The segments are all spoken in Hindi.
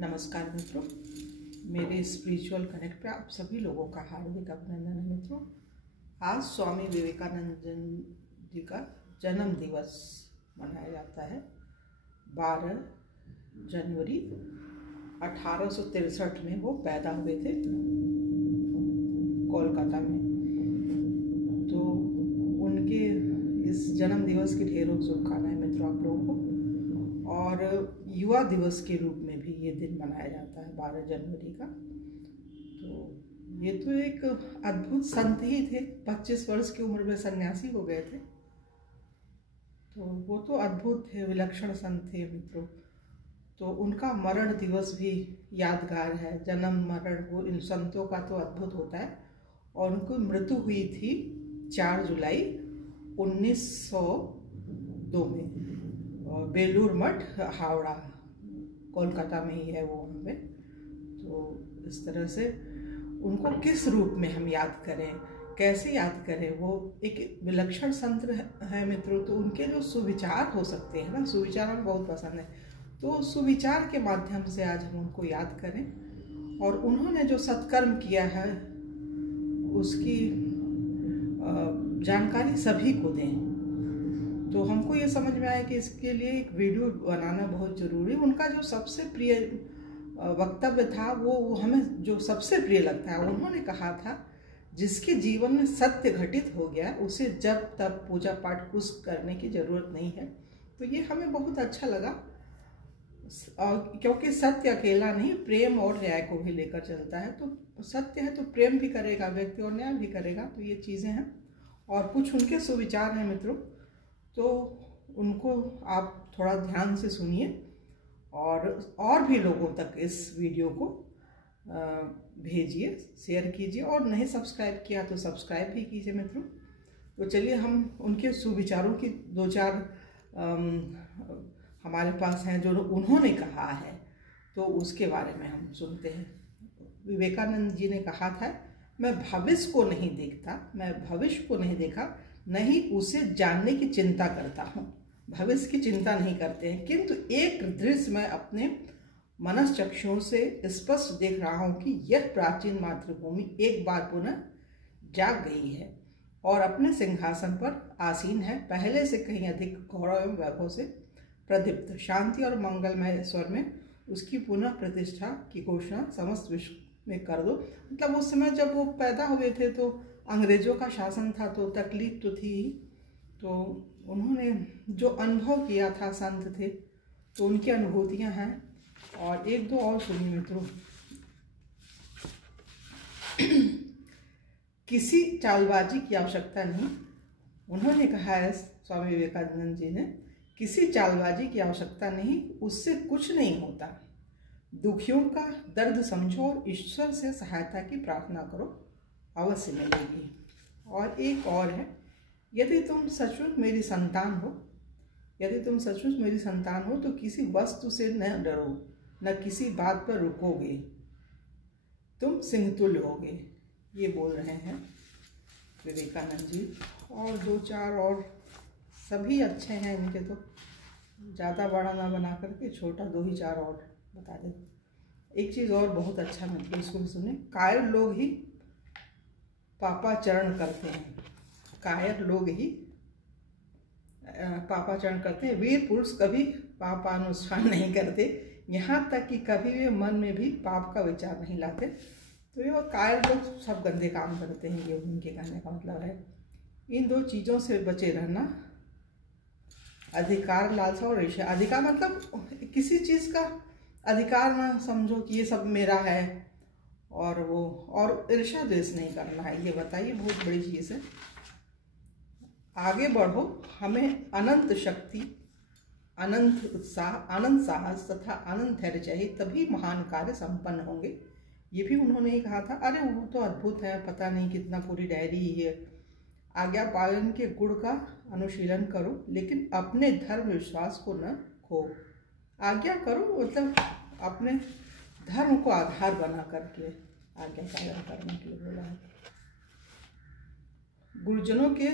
नमस्कार मित्रों, मेरे स्पिरिचुअल कनेक्ट पे आप सभी लोगों का हार्दिक अभिनंदन है। मित्रों, आज स्वामी विवेकानंद जी का जन्म दिवस मनाया जाता है। 12 जनवरी 1863 में वो पैदा हुए थे कोलकाता में। तो उनके इस जन्म दिवस की ढेरों शुभकामनाएं मित्रों आप लोगों को। और युवा दिवस के रूप में भी ये दिन मनाया जाता है 12 जनवरी का। तो ये तो एक अद्भुत संत ही थे, 25 वर्ष की उम्र में सन्यासी हो गए थे। तो वो तो अद्भुत थे, विलक्षण संत थे मित्रों। तो उनका मरण दिवस भी यादगार है। जन्म मरण वो इन संतों का तो अद्भुत होता है। और उनकी मृत्यु हुई थी 4 जुलाई 1902 में, बेलूर मठ, हावड़ा, कोलकाता में ही है वो वहाँ पे। तो इस तरह से उनको किस रूप में हम याद करें, कैसे याद करें? वो एक विलक्षण संत है मित्रों। तो उनके जो सुविचार हो सकते हैं ना, सुविचार हमें बहुत पसंद है। तो सुविचार के माध्यम से आज हम उनको याद करें। और उन्होंने जो सत्कर्म किया है उसकी जानकारी सभी को दें। तो हमको ये समझ में आया कि इसके लिए एक वीडियो बनाना बहुत ज़रूरी है। उनका जो सबसे प्रिय वक्तव्य था वो हमें जो सबसे प्रिय लगता है, उन्होंने कहा था, जिसके जीवन में सत्य घटित हो गया उसे जब तब पूजा पाठ कुछ करने की ज़रूरत नहीं है। तो ये हमें बहुत अच्छा लगा, क्योंकि सत्य अकेला नहीं, प्रेम और न्याय को भी लेकर चलता है। तो सत्य है तो प्रेम भी करेगा व्यक्ति और न्याय भी करेगा। तो ये चीज़ें हैं और कुछ उनके सुविचार हैं मित्रों। तो उनको आप थोड़ा ध्यान से सुनिए और भी लोगों तक इस वीडियो को भेजिए, शेयर कीजिए। और नहीं सब्सक्राइब किया तो सब्सक्राइब भी कीजिए मित्रों। तो चलिए हम उनके सुविचारों की 2-4 हमारे पास हैं जो उन्होंने कहा है, तो उसके बारे में हम सुनते हैं। विवेकानंद जी ने कहा था, मैं भविष्य को नहीं देखता, मैं भविष्य को नहीं देखा, नहीं उसे जानने की चिंता करता हूँ। भविष्य की चिंता नहीं करते हैं, किंतु एक दृश्य मैं अपने मनश्चक्षुओं से स्पष्ट देख रहा हूँ कि यह प्राचीन मातृभूमि एक बार पुनः जाग गई है और अपने सिंहासन पर आसीन है, पहले से कहीं अधिक गौरव एवं वैभव से प्रदीप्त। शांति और मंगलमय स्वर में उसकी पुनः प्रतिष्ठा की घोषणा समस्त विश्व में कर दो। मतलब उस समय जब वो पैदा हुए थे तो अंग्रेजों का शासन था, तो तकलीफ तो थी। तो उन्होंने जो अनुभव किया था, संत थे, तो उनकी अनुभूतियां हैं। और 1-2 और सुनिए मित्रों। किसी चालबाजी की आवश्यकता नहीं, उन्होंने कहा है स्वामी विवेकानंद जी ने, किसी चालबाजी की आवश्यकता नहीं, उससे कुछ नहीं होता। दुखियों का दर्द समझो और ईश्वर से सहायता की प्रार्थना करो, अवश्य मिलेगी। और एक और है, यदि तुम सचमुच मेरी संतान हो, यदि तुम सचमुच मेरी संतान हो तो किसी वस्तु से न डरो, न किसी बात पर रुकोगे, तुम सिंहतुल्य होगे। ये बोल रहे हैं विवेकानंद जी। और 2-4 और सभी अच्छे हैं इनके, तो ज़्यादा बड़ा ना बना करके छोटा 2 ही 4 और बता दे। एक चीज़ और बहुत अच्छा, मतलब इसको भी सुने। कायर लोग ही पापाचरण करते हैं, कायर लोग ही पापाचरण करते हैं। वीर पुरुष कभी पापानुष्ठान नहीं करते, यहाँ तक कि कभी भी मन में भी पाप का विचार नहीं लाते। तो ये वो कायर लोग सब गंदे काम करते हैं, ये उनके कहने का मतलब है। इन 2 चीज़ों से बचे रहना, अधिकार लालसा और ईर्ष्या। अधिकार मतलब किसी चीज़ का अधिकार ना समझो कि ये सब मेरा है, और ईर्ष्या द्वेष नहीं करना है। ये बताइए, बहुत बड़ी चीज़ है। आगे बढ़ो, हमें अनंत शक्ति, अनंत उत्साह, अनंत साहस तथा अनंत धैर्य चाहिए, तभी महान कार्य संपन्न होंगे। ये भी उन्होंने ही कहा था। अरे वो तो अद्भुत है, पता नहीं कितना पूरी डायरी ही है। आज्ञा पालन के गुण का अनुशीलन करो, लेकिन अपने धर्म विश्वास को न खो। आज्ञा करो मतलब अपने धर्म को आधार बना करके आज्ञा पालन करने के लिए बोला है। गुरुजनों के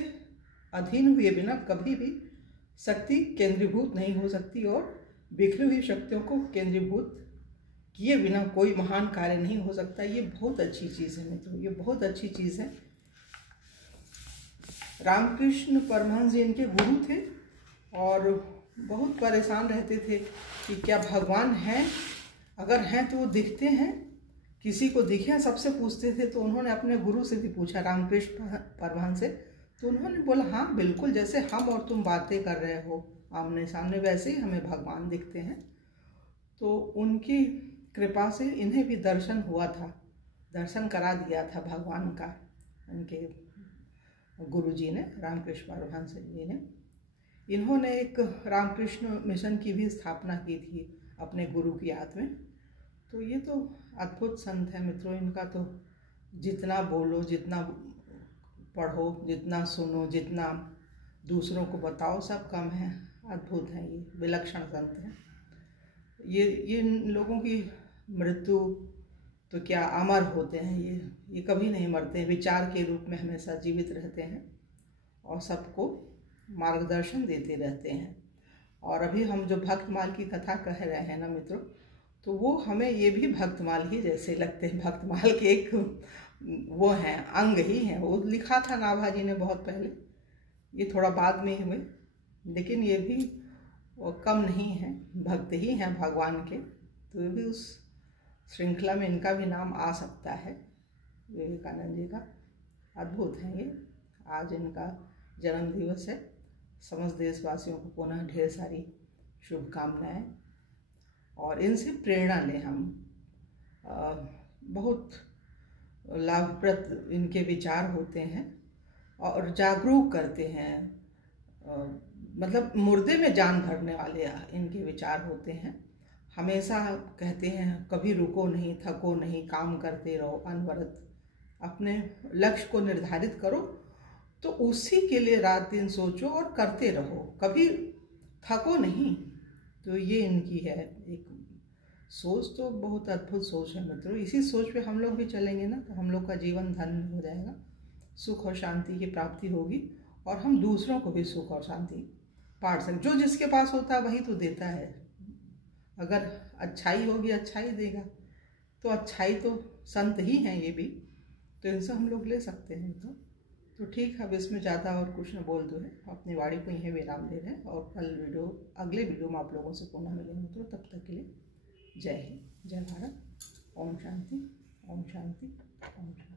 अधीन हुए बिना कभी भी शक्ति केंद्रीभूत नहीं हो सकती और बिखरी हुई शक्तियों को केंद्रीभूत किए बिना कोई महान कार्य नहीं हो सकता। ये बहुत अच्छी चीज़ है मित्रों, ये बहुत अच्छी चीज़ है। रामकृष्ण परमहंस जी इनके गुरु थे और बहुत परेशान रहते थे कि क्या भगवान हैं, अगर हैं तो वो दिखते हैं, किसी को दिखे, सबसे पूछते थे। तो उन्होंने अपने गुरु से भी पूछा, रामकृष्ण परमहंस से, तो उन्होंने बोला हाँ बिल्कुल, जैसे हम और तुम बातें कर रहे हो आमने सामने, वैसे ही हमें भगवान दिखते हैं। तो उनकी कृपा से इन्हें भी दर्शन हुआ था, दर्शन करा दिया था भगवान का उनके गुरु जी ने, रामकृष्ण परमहंस जी ने। इन्होंने एक रामकृष्ण मिशन की भी स्थापना की थी अपने गुरु की याद में। तो ये तो अद्भुत संत है मित्रों, इनका तो जितना बोलो, जितना पढ़ो, जितना सुनो, जितना दूसरों को बताओ, सब कम है। अद्भुत है, ये विलक्षण संत हैं। ये लोगों की मृत्यु तो क्या अमर होते हैं, ये कभी नहीं मरते हैं, विचार के रूप में हमेशा जीवित रहते हैं और सबको मार्गदर्शन देते रहते हैं। और अभी हम जो भक्तमाल की कथा कह रहे हैं ना मित्रों, तो वो हमें ये भी भक्तमाल ही जैसे लगते हैं। भक्तमाल के एक वो हैं, अंग ही हैं। वो लिखा था नाभाजी ने बहुत पहले, ये थोड़ा बाद में हुए, लेकिन ये भी वो कम नहीं है, भक्त ही हैं भगवान के। तो ये भी उस श्रृंखला में इनका भी नाम आ सकता है, विवेकानंद जी का। अद्भुत है ये। आज इनका जन्म दिवस है। समस्त देशवासियों को पुनः ढेर सारी शुभकामनाएं, और इनसे प्रेरणा लें हम। बहुत लाभप्रद इनके विचार होते हैं और जागरूक करते हैं। मतलब मुर्दे में जान भरने वाले इनके विचार होते हैं। हमेशा कहते हैं कभी रुको नहीं, थको नहीं, काम करते रहो अनवरत, अपने लक्ष्य को निर्धारित करो तो उसी के लिए रात दिन सोचो और करते रहो, कभी थको नहीं। तो ये इनकी है एक सोच। तो बहुत अद्भुत सोच है मित्रों। इसी सोच पे हम लोग भी चलेंगे ना, तो हम लोग का जीवन धन्य हो जाएगा, सुख और शांति की प्राप्ति होगी, और हम दूसरों को भी सुख और शांति बांट सकते। जो जिसके पास होता है वही तो देता है। अगर अच्छाई होगी अच्छाई देगा, तो अच्छाई तो संत ही हैं ये भी, तो इनसे हम लोग ले सकते हैं। तो ठीक है, अब इसमें ज़्यादा और कुछ न बोल दो है, अपनी वाणी को यहीं विराम दे रहे हैं। और कल अगले वीडियो में आप लोगों से पुनः मिलेंगे। तो तब तक के लिए जय हिंद, जय भारत, ओम शांति, ओम शांति, ओम शांति।